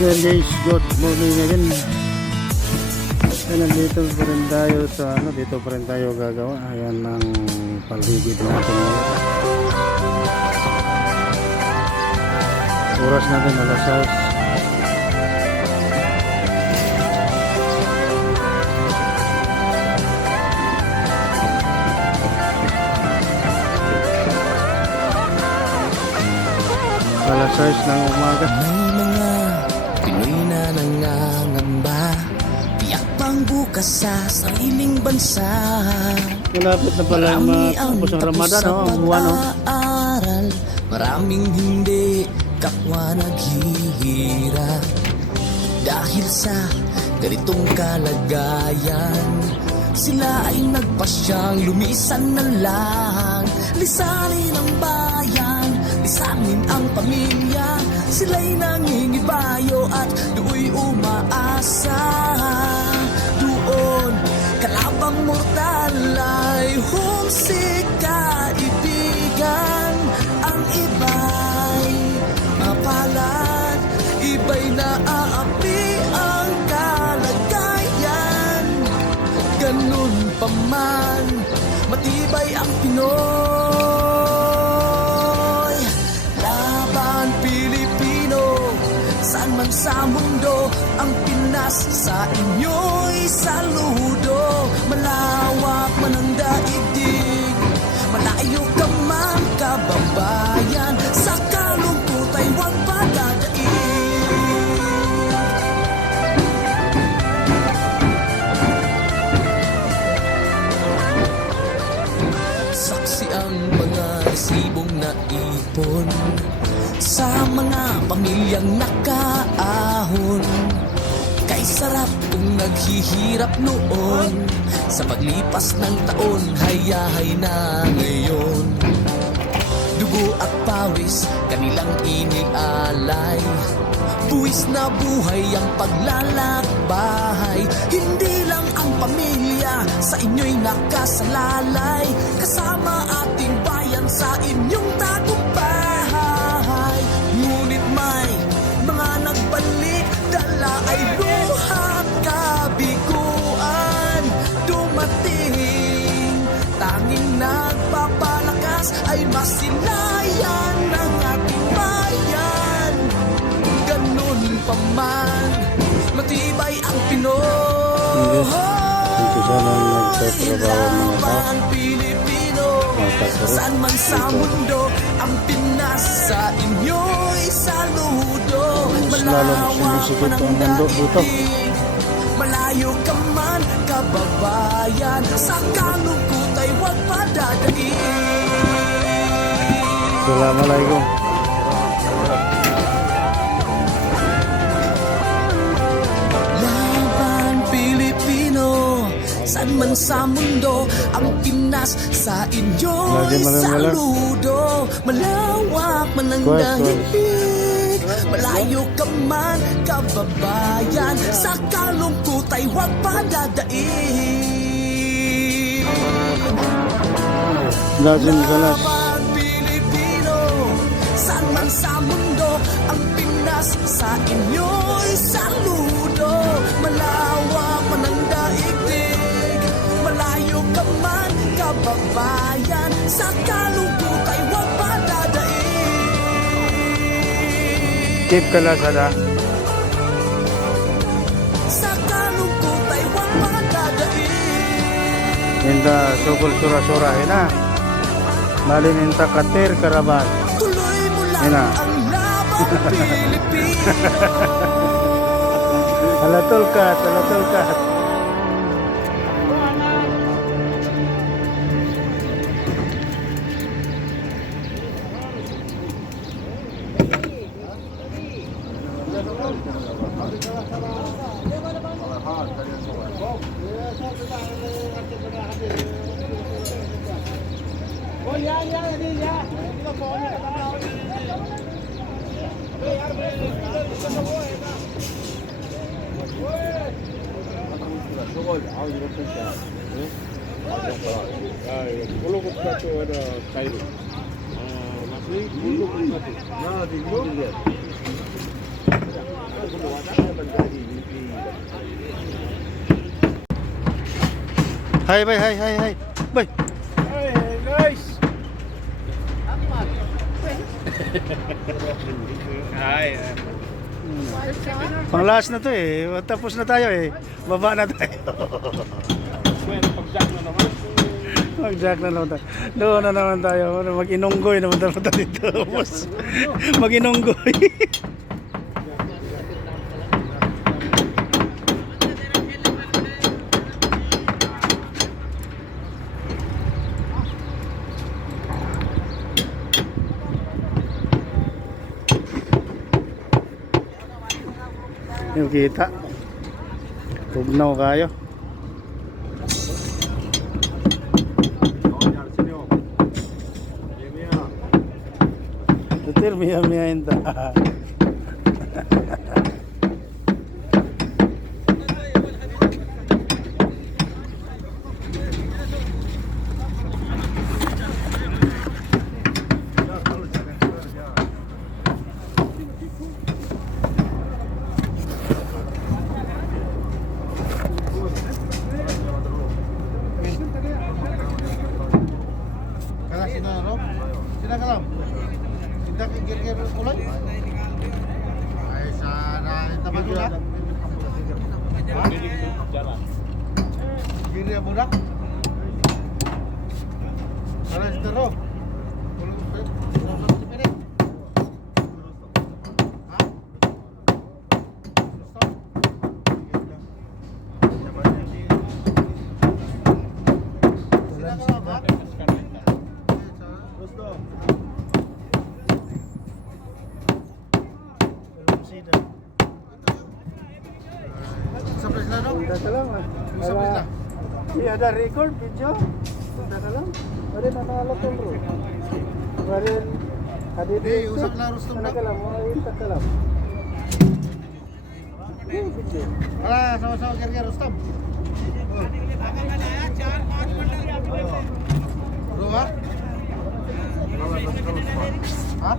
Yan guys, good morning again. Yan, nandito pa rin tayo sa dito pa rin tayo gagawa. Ayan ang paligid natin ngayon. Oras natin alas 6. Alas 6 ng umaga. May mga Pinoy na nangangamba, tiyak pang bukas sa sariling bansa. Malapit na pala matapos ang Ramadan, ang buwan. Aral, maraming hindi kapwa naghihirap. Dahil sa ganitong kalagayan, sila ay nagpasyang lumisan na lang. Lisanin ang bayan, lisanin ang pamilya. Sila'y nangingibayo at do'y umaasa. Doon, kalabang mortal ay humsik kaibigan. Ang iba'y mapalad, iba'y naaapi ang kalagayan. Ganun pa man, matibay ang Pinoy. Laban Pilipino, saan man sa mundo, ang Pinas sa inyo'y saludo. Malawak man ang daigdig, malayo ka man kababayan, sa kalungkot ay huwag padadaig. Saksi ang mga resibong naipon sa mga pamilyang nakaahon. Kay sarap kung naghihirap noon, sa paglipas ng taon, hayahay na ngayon. Dugo at pawis, kanilang inialay, buwis na buhay ang paglalakbay. Hindi lang ang pamilya sa inyo'y nakasalalay, kasama ating bayan sa inyong tagumpay. Ngunit may mga nagbalik, dala ay luha kabiguan. Dumating, tanging nagpapalakas ay masilayan ng ating bayan. Ganun pa man, matibay ang Pinoy. Hindi sana nagtatrabaho mga tao. Pilipino, saan man sa mundo, ang Pinas sa inyo'y saludo. Malawak man ang daigdig, malayo ka man kababayan, sa kalungkot ay huwag padadaig. Assalamualaikum. Laban Pilipino, saan man sa mundo, ang Pinas sa inyo'y saludo. Malawak man ang daigdig, malayo ka man kababayan, sa kalungkot ay huwag padadaig. Lazim galas. Laban Pilipino, saan man sa mundo, ang Pinas sa inyo'y saludo. Malawak man ang daigdig, malayo ka man kababayan, sa kalungkot ay huwag padadaig. Keep kalasada. Sa kalungkot ay huwag padadaig. Inda sukul sura-sura na. Malin inta katir karaban. Tuloy mo lang Ina. ang laban Pilipino. Alatul kat, alatul kat. Kalau kita tu ada kayu, masih dulu kita tu. Nah, di dulu dia. Hai bay, hai. Bay. Hey guys! Hi. Pang last na to eh. Tapos na tayo eh. Baba na tayo. Bueno, pag-jack na naman. Mag-jack na naman tayo. Doon na naman tayo. Mag-inunggoy naman tayo dito. Boss. Mag-inunggoy. Yung kita. Tugnaw kayo. Tutir miya inta. Kala sina Rob? Sina kalam? Tindak gir-gir kulay? Ay sana tapat mo na? Ha? Giri ang budak? Kala sina Rob? Sampai sila Rob? Punta ka lang ah. Sampai sila? Iya ada record video. Punta ka lang. Ada nakalapon bro. Kemarin ada Di, usap na Rustom Sana na. ka lang. Mga ita ka lang. Video. Kala sama-sama gir-gir Rustom. Bro ha? Ha?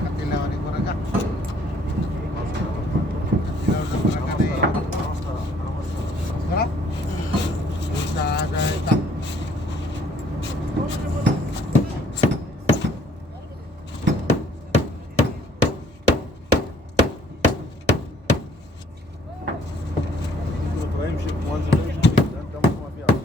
Katilaw ni Baraga. Katilaw ng Baraga ni. Sarap? Isa ada ita. Проемщик, мwanzo, там uma viagem.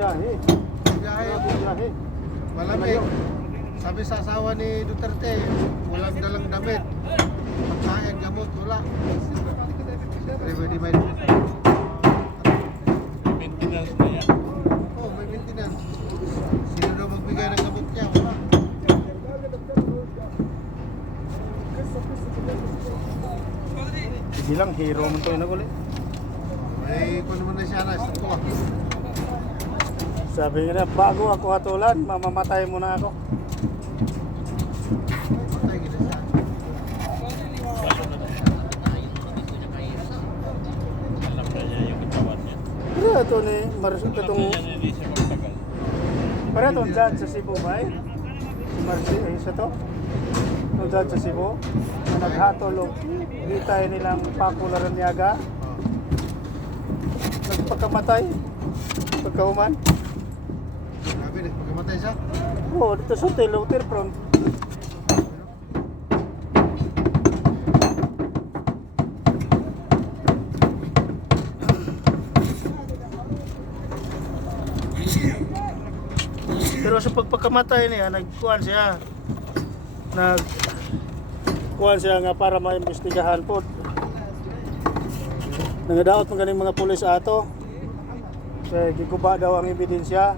biyahe. Biyahe. Biyahe. Malamig. Sabi sa asawa ni Duterte, walang dalang damit. Pagkain, gamot, wala. Everybody may Maintenance na yan. oh, may maintenance. Sino daw magbigay ng gamot niya? Wala. Sige lang, hero man to yun ako ulit. May kung naman na siya na, stop ko. Sabi niya na, bago ako hatulan, mamamatay muna ako. Patay gina siya. Alam na niya yung katawan niya. Pero ito ni, Marcel, Alam itong, na niya hindi siya magtagal. para itong dyan sa Cebu ba eh? Si Marcel, ay isa to? Itong dyan sa Cebu, na naghatulog, hitay nilang pakularan niyaga, nagpagkamatay, pagkauman. Grabe, nagpagkamatay siya. Oo, dito sa hotel, waterfront. Pero sa pagpagkamatay niya, nagkuhan siya. Nagkuhan siya nga para maimbestigahan po. Nangadaot mga ganing mga pulis ato. Kaya giguba daw ang ebidensya.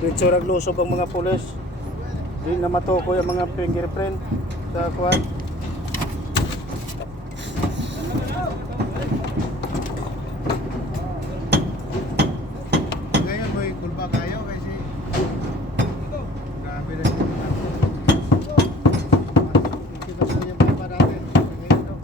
Dito naglusob ang mga pulis. Di na matukoy ang mga fingerprint sa kuhan. Ngayon may kulba kayo kasi grabe na siya. Ikita ko yung papa natin. Ngayon no.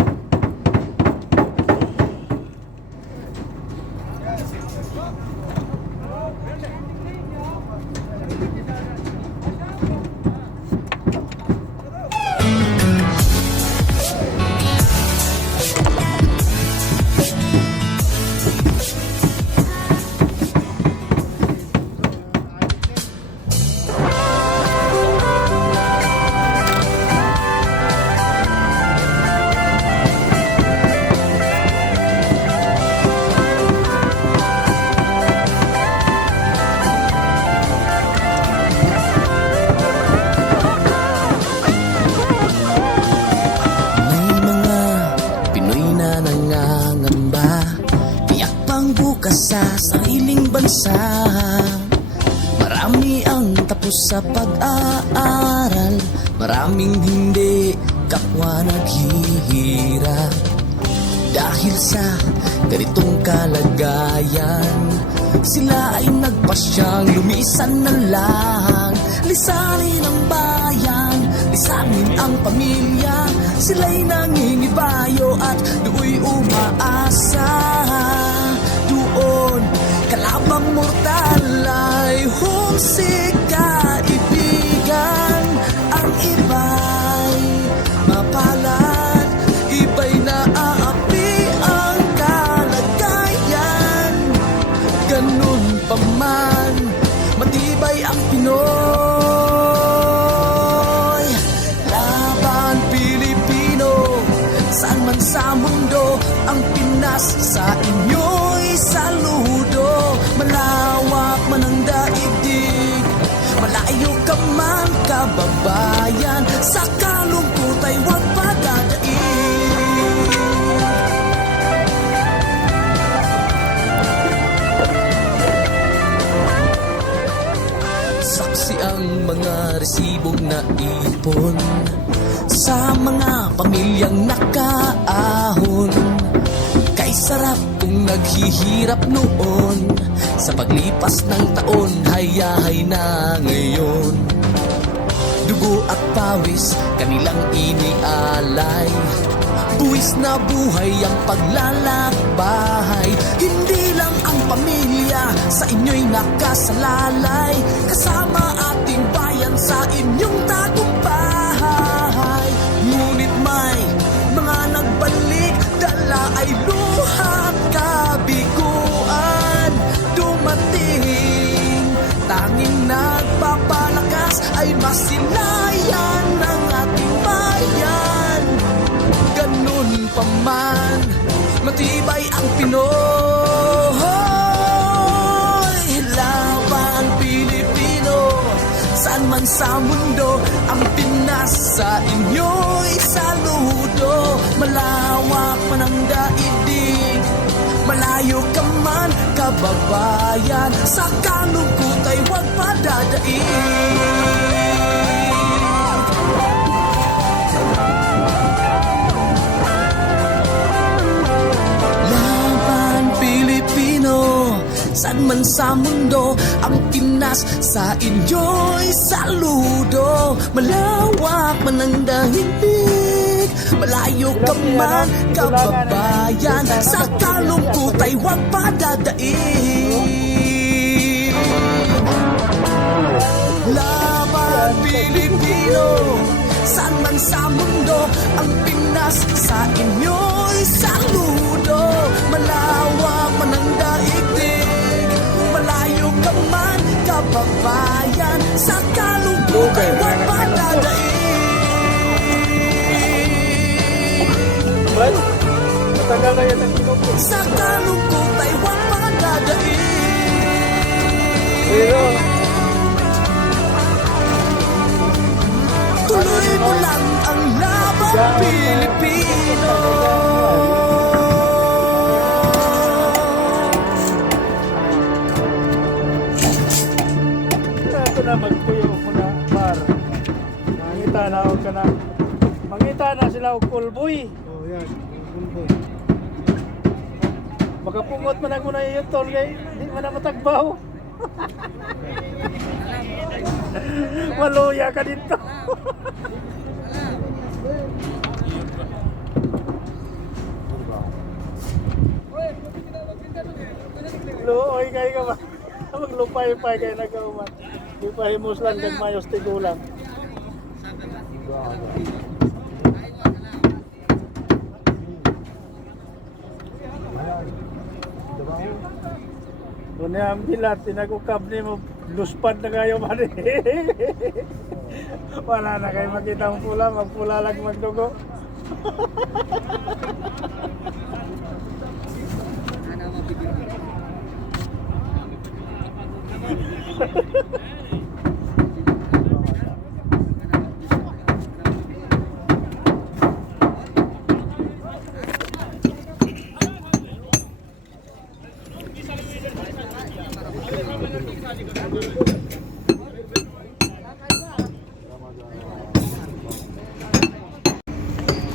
May mga Pinoy na nangangamba, tiyak pang bukas sa sariling bansa. Marami ang tapos sa pag-aaral, maraming hindi kapwa naghihirap. Dahil sa ganitong kalagayan, sila ay nagpasyang lumisan na lang. Lisanin ang bayan, lisanin ang pamilya. Sila'y nangingibayo at do'y umaasa. Doon, kalabang mortal ay humsik kaibigan. Ang iba'y mapalad, iba'y naaapi ang kalagayan. Ganun pa man, matibay ang Pinoy. Laban Pilipino, saan man sa mundo, ang Pinas sa inyo'y saludo. Malawak man ang daigdig, malayo ka man kababayan, sa kalungkot ay huwag padadaig. Saksi ang mga resibong naipon sa mga pamilyang nakaahon. Kay sarap kung naghihirap noon, sa paglipas ng taon, hayahay na ngayon. Dugo at pawis, kanilang inialay, buwis na buhay ang paglalakbay. Hindi lang ang pamilya sa inyo'y nakasalalay, kasama ating bayan sa inyong tagumpay. Ngunit may mga nagbalik, dala ay luhat kabiguan. Dumating, tanging nagpapalakas ay masilayan ng ating bayan. Ganun pa man, matibay ang Pinoy. man sa mundo, ang Pinas sa inyo'y saludo. Malawak man ang daigdig, malayo ka man kababayan, sa kalungkot ay huwag padadaig. Laban Pilipino, saan man sa mundo, ang Pinas sa inyo'y saludo. Malawak man ang daigdig, malayo ka man kababayan, sa kalungkot ay huwag padadaig. Laban Pilipino, saan man sa mundo, ang Pinas sa inyo'y saludo. Malawak man ang daigdig, malayo ka man kababayan, sa kalungkot ay huwag padadaig. Well, matagal na yan ang kinupo. Sa kalungkot ay huwag padadaig. Pero, Tuloy mo lang ang laban Pilipino. ito na magpuyo mo na bar. Mangita na ako ka na. Mangita na sila og kulboy. Oh, yan. Gulboy. Makapungot man ako na yung tol kay di man na matagbaw. Maluya ka dito. Luoy kayo ka ba? Maglupay-pay kayo nagkauman. Di pa himos lang kag mayos tigulang. Kung ang bilat, tinagukab ni mo, luspad na kayo man eh. Wala na kayo makita ang pula, magpula lang magdugo.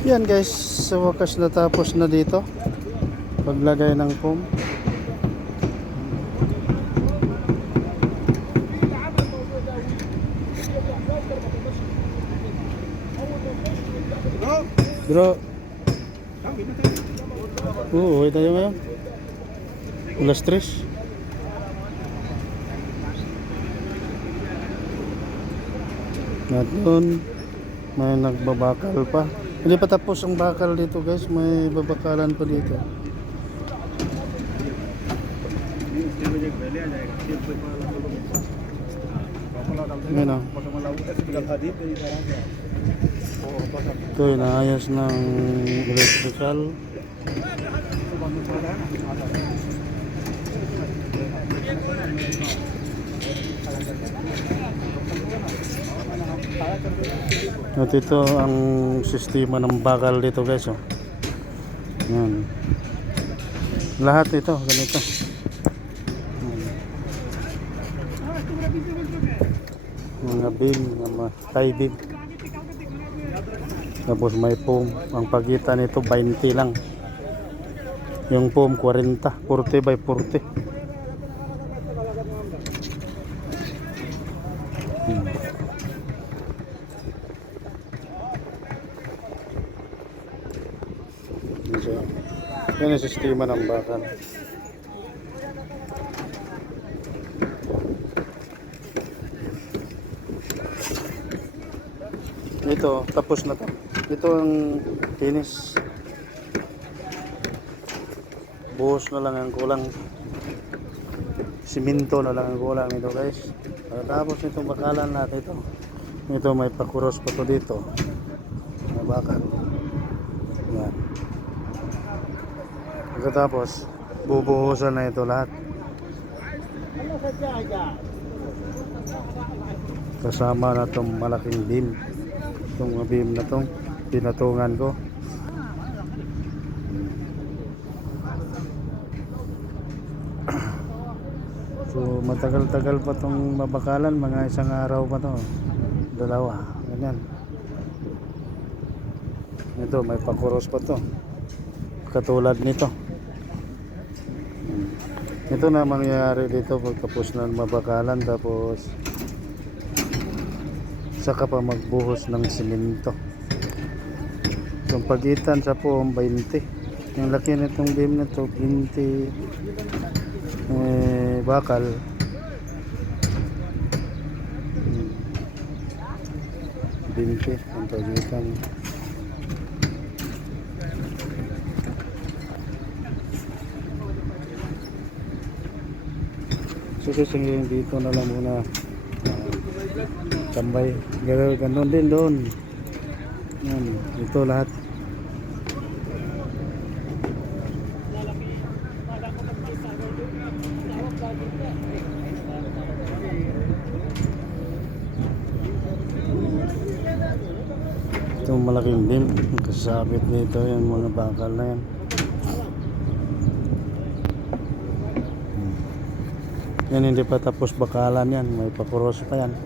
Yan guys, sa wakas natapos na dito paglagay ng foam. Bro, uwi tayo ngayon. Alas 3. At doon may nagbabakal pa. Hindi pa tapos ang bakal dito guys, may babakalan pa dito. Yan o. Ito inaayos ng electrical. At ito ang sistema ng bakal dito guys. Oh. Yan. Lahat ito ganito. Mga beam, mga tie beam. Tapos may foam. Ang pagitan nito 20 lang. Yung foam 40, 40 by 40. Yan ang sistema ng bakal. Ito, tapos na to. Ito ang finish. Buhos na lang ang kulang. Siminto na lang ang kulang nito guys. Tapos itong bakalan natin ito. Ito may pakuros pa to dito. Na bakal. Yan. Pagkatapos, bubuhusan na ito lahat. Kasama na tong malaking beam. Itong beam na tong pinatungan ko. So matagal-tagal pa tong mabakalan, mga isang araw pa to. Dalawa, ganyan. Ito may pakuros pa to. Katulad nito. Ito na mangyayari dito pagkapos na mabakalan, tapos saka pa magbuhos ng simento. Yung pagitan sa poong 20. Yung laki nitong beam na to 20 bakal. Binti ang pagitan. So sisingin dito na lang muna. Tambay. Ganon din doon. Yan. Ito lahat. Itong malaking beam. Kasabit dito yung mga bakal na yan. Yan hindi pa tapos bakalan yan. May pakuros pa yan.